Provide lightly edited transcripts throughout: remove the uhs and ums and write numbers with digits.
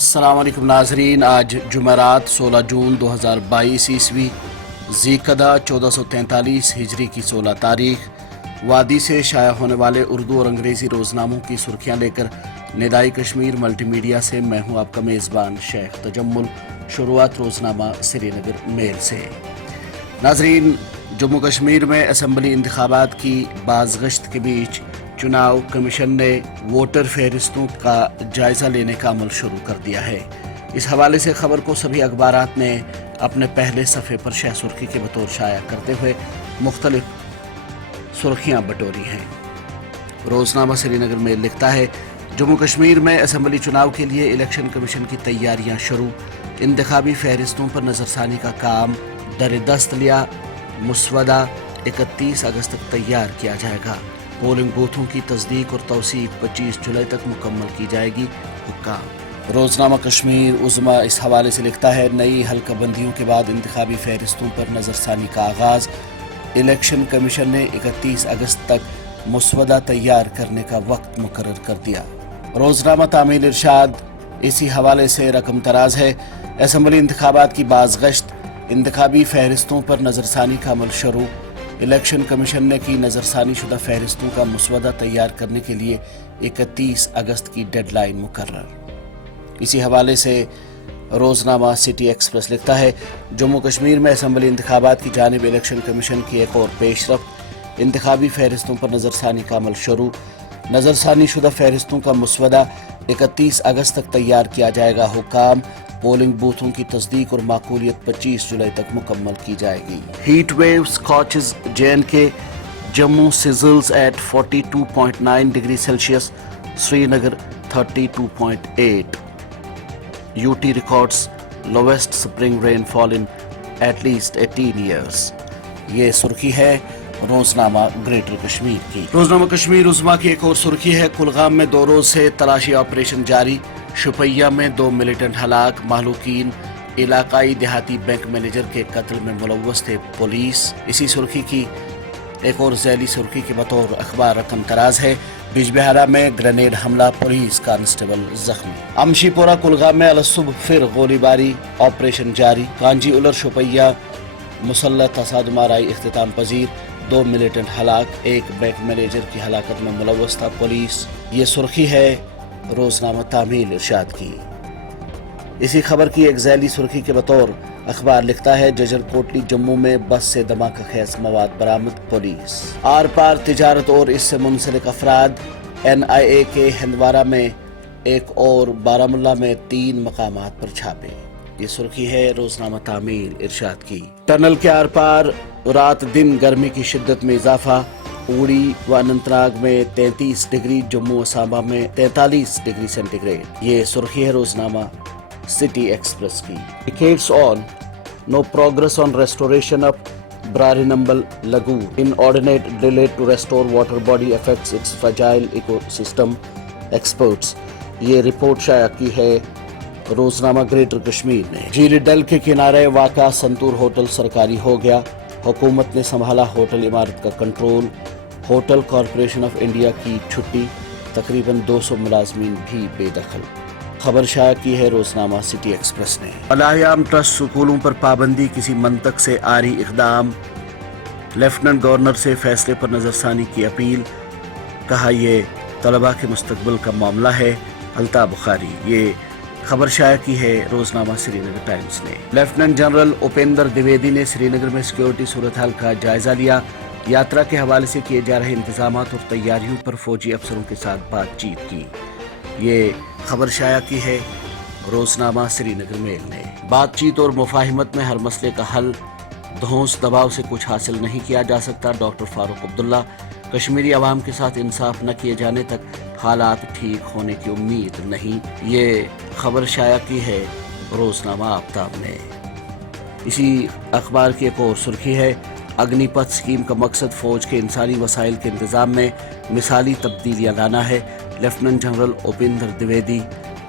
السلام علیکم ناظرین، آج جمعرات 16 جون 2022 عیسوی ذی-القعدہ 1443 ہجری کی 16 تاریخ وادی سے شائع ہونے والے اردو اور انگریزی روزناموں کی سرخیاں لے کر ندائی کشمیر ملٹی میڈیا سے میں ہوں آپ کا میزبان شیخ تجمل۔ شروعات روزنامہ سری نگر میل سے۔ ناظرین، جموں کشمیر میں اسمبلی انتخابات کی بازگشت کے بیچ چناؤ کمیشن نے ووٹر فہرستوں کا جائزہ لینے کا عمل شروع کر دیا ہے۔ اس حوالے سے خبر کو سبھی اخبارات نے اپنے پہلے صفحے پر شہ سرخی کے بطور شائع کرتے ہوئے مختلف سرخیاں بٹوری ہیں۔ روزنامہ سری نگر میل لکھتا ہے، جموں کشمیر میں اسمبلی چناؤ کے لیے الیکشن کمیشن کی تیاریاں شروع، انتخابی فہرستوں پر نظر ثانی کا کام در دست لیا، مسودہ 31 اگست تک تیار کیا جائے گا، پولنگ بوتھوں کی تصدیق اور توثیق 25 جولائی تک مکمل کی جائے گی، حکام۔ روزنامہ کشمیر عظمیٰ اس حوالے سے لکھتا ہے، نئی حلقہ بندیوں کے بعد انتخابی فہرستوں پر نظر ثانی کا آغاز، الیکشن کمیشن نے 31 اگست تک مسودہ تیار کرنے کا وقت مقرر کر دیا۔ روزنامہ تعمیل ارشاد اسی حوالے سے رقم تراز ہے، اسمبلی انتخابات کی بازگشت، انتخابی فہرستوں پر نظر ثانی کا عمل شروع، الیکشن کمیشن نے کی نظر ثانی شدہ فہرستوں کا مسودہ تیار کرنے کے لیے 31 اگست کی ڈیڈ لائن مقرر۔ اسی حوالے سے روزنامہ سٹی ایکسپریس لکھتا ہے، جموں کشمیر میں اسمبلی انتخابات کی جانب الیکشن کمیشن کی ایک اور پیش رفت، انتخابی فہرستوں پر نظر ثانی کا عمل شروع، نظر ثانی شدہ فہرستوں کا مسودہ 31 اگست تک تیار کیا جائے گا، حکام، پولنگ بوتھوں کی تصدیق اور معقولیت 25 جولائی تک مکمل کی جائے گی۔ Heat wave scorches J&K، Jammu sizzles at 42.9 degree Celsius, Srinagar 32.8، UT records lowest spring rainfall in at least 18 years۔ یہ سرخی ہے روزنامہ گریٹر کشمیر کی۔ روزنامہ کشمیر عظمیٰ کی ایک اور سرخی ہے، کلگام میں 2 روز سے تلاشی آپریشن جاری، شوپیہ میں 2 ملیٹنٹ ہلاک، مہلوکین علاقائی دیہاتی بینک مینیجر کے قتل میں ملوث تھے، پولیس۔ اسی سرخی کی ایک اور ذیلی سرخی کے بطور اخبار رقم تراز ہے، بیج بہارا میں گرینیڈ حملہ، پولیس کانسٹیبل زخمی۔ امشی پورہ کلگام میں الصبح پھر گولی باری آپریشن جاری، کانجی الر شوپیہ مسلح تصادم آرائی اختتام پذیر، 2 ملیٹنٹ ہلاک، 1 بینک مینیجر کی ہلاکت میں ملوث تھا، پولیس۔ یہ سرخی ہے روزنامہ تعمیل ارشاد کی۔ اسی خبر کی ایک ذیلی سرخی کے بطور اخبار لکھتا ہے، ججر کوٹلی جموں میں بس سے دھماکہ خیز مواد برآمد، پولیس۔ آر پار تجارت اور اس سے منسلک افراد، NIA کے ہندوارہ میں 1 اور بارہمولہ میں 3 مقامات پر چھاپے۔ یہ سرخی ہے روزنامہ تعمیل ارشاد کی۔ ٹنل کے آر پار رات دن گرمی کی شدت میں اضافہ، اوڑی و اننت ناگ میں 33 ڈگری، جموں و سامبا میں 43 ڈگری سینٹی گریڈ۔ یہ سرخی ہے روزنامہ سٹی ایکسپریس کی۔ Decades on, no progress on restoration of Brarinambal Lagoon. Inordinate delay to restore water body affects its fragile ecosystem, experts۔ یہ رپورٹ شائع کی ہے روزنامہ گریٹر کشمیر نے۔ جھیل ڈل کے کنارے واقع سنتور ہوٹل سرکاری ہو گیا، حکومت نے سنبھالا ہوٹل عمارت کا control, hotel corporation of India کی چھٹی، تقریباً 200 ملازمین بھی بے دخل۔ خبر شائع کی ہے روزنامہ سٹی ایکسپریس نے۔ الہیام ٹرسٹ سکولوں پر پابندی کسی منطق سے آری اقدام، لیفٹننٹ گورنر سے فیصلے پر نظر ثانی کی اپیل، کہا یہ طلباء کے مستقبل کا معاملہ ہے، الطاف بخاری۔ یہ خبر شائع کی ہے روزنامہ سری نگر ٹائمز نے۔ لیفٹننٹ جنرل اپیندر دویدی نے سری نگر میں سیکیورٹی صورتحال کا جائزہ لیا، یاترا کے حوالے سے کیے جا رہے انتظامات اور تیاریوں پر فوجی افسروں کے ساتھ بات چیت کی۔ یہ خبر شائع کی ہے روزنامہ سری نگر میل نے۔ بات چیت اور مفاہمت میں ہر مسئلے کا حل، دھونس دباؤ سے کچھ حاصل نہیں کیا جا سکتا، ڈاکٹر فاروق عبداللہ۔ کشمیری عوام کے ساتھ انصاف نہ کیے جانے تک حالات ٹھیک ہونے کی امید نہیں۔ یہ خبر شائع کی ہے روزنامہ آفتاب نے۔ اسی اخبار کی ایک اور سرخی ہے، اگنی پتھ اسکیم کا مقصد فوج کے انسانی وسائل کے انتظام میں مثالی تبدیلیاں لانا ہے، لیفٹننٹ جنرل اپیندر دویدی۔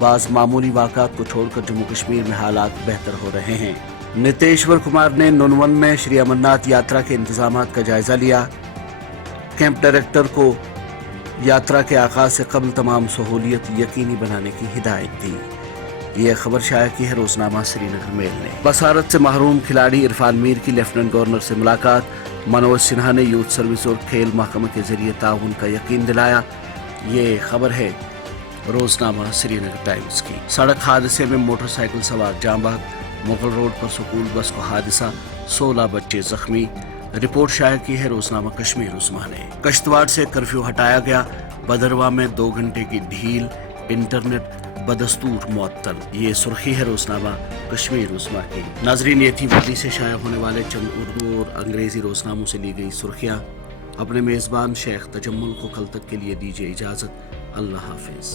بعض معمولی واقعات کو چھوڑ کر جموں کشمیر میں حالات بہتر ہو رہے ہیں۔ نتیشور کمار نے نونون میں شری امرناتھ یاترا کے انتظامات کا جائزہ لیا، کیمپ ڈائریکٹر کو یاترا کے آغاز سے قبل تمام سہولیت یقینی بنانے کی ہدایت دی۔ یہ خبر شائع کی ہے روزنامہ سری نگر میل نے۔ بصارت سے محروم کھلاڑی عرفان میر کی لیفٹیننٹ گورنر سے ملاقات، منوج سنہا نے یوتھ سروس اور کھیل محکمہ کے ذریعے تعاون کا یقین دلایا۔ یہ خبر ہے روزنامہ سری نگر ٹائمز کی۔ سڑک حادثے میں موٹر سائیکل سوار جاں بحق، مغل روڈ پر سکول بس کو حادثہ، 16 بچے زخمی۔ رپورٹ شائع کی ہے روزنامہ کشمیر عظمیٰ نے۔ کشتواڑ سے کرفیو ہٹایا گیا، بدرواہ میں 2 گھنٹے کی ڈھیل، انٹرنیٹ بدستور معطل۔ یہ سرخی ہے روزنامہ کشمیر عظمیٰ کی۔ ناظرین، یہ تھی وادی سے شائع ہونے والے چند اردو اور انگریزی روزناموں سے لی گئی سرخیاں۔ اپنے میزبان شیخ تجمل کو کل تک کے لیے دیجیے اجازت۔ اللہ حافظ۔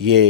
یہ